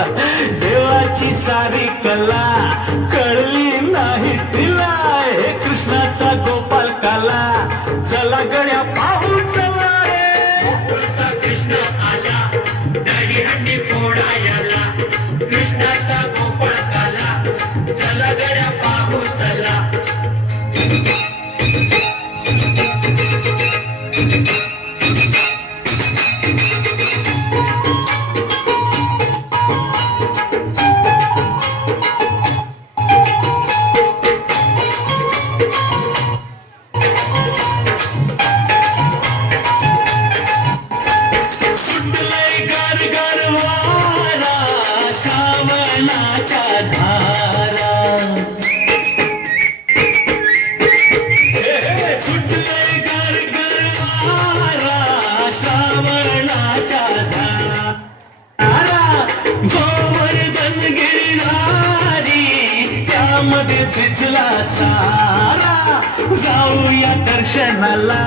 देवाची सारी कला कळली नाही तिला हे कृष्णाचा गोपाल काला चला गड्या पाहू चला कृष्ण आला दही हंडी फोडायला कृष्णाचा गोपाल काला चला गड्या पाहू चला जाऊया दर्शनाला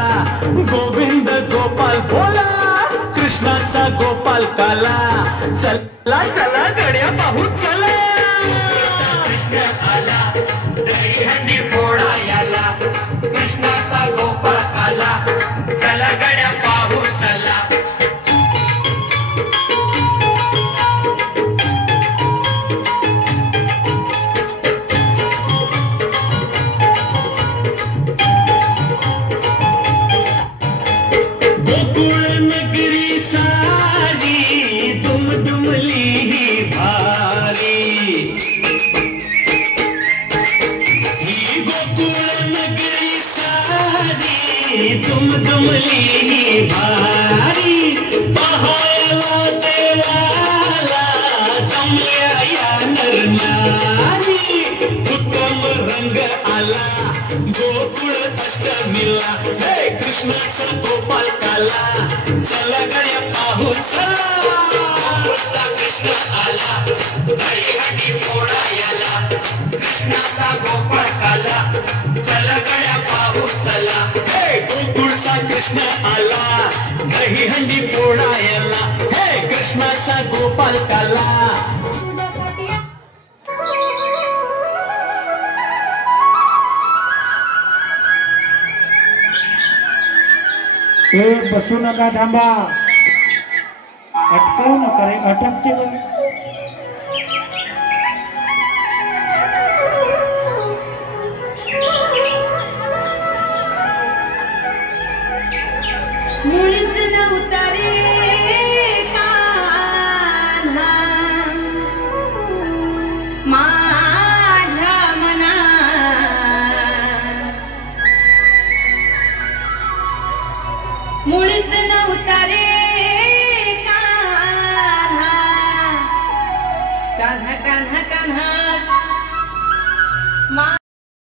गोविंद गोपाल बोला कृष्णाचा गोपाल काला चला चला गड्या पाहू चला कृष्ण आला दहीहंडी फोडा याला कृष्णाचा गोपाळ आला चला गड्या पाहू चला गोकुळ नगरी सारी दुमदुमली भारी ही गोकुळ नगरी सारी दुमदुमली भारी पाहायला देवाला जमल्या या नरनारी उत्तम रंग आला गोकुळ अष्टमीला हे कृष्णाचा गोपाल काला चला गड्या पाहू चला कृष्ण आला दहीहंडी फोडा याला कृष्णाचा गोपाळ काला चला गड्या पाहू चला हे गोकुळचा कृष्ण आला दहीहंडी फोडायला हे कृष्णाचा गोपाल काला ए बसू नका थांबा अटकावू नका रे अटकते का मुळीच नव्हता रे कान्हा माझ्या मनात मुळीच नव्हता रे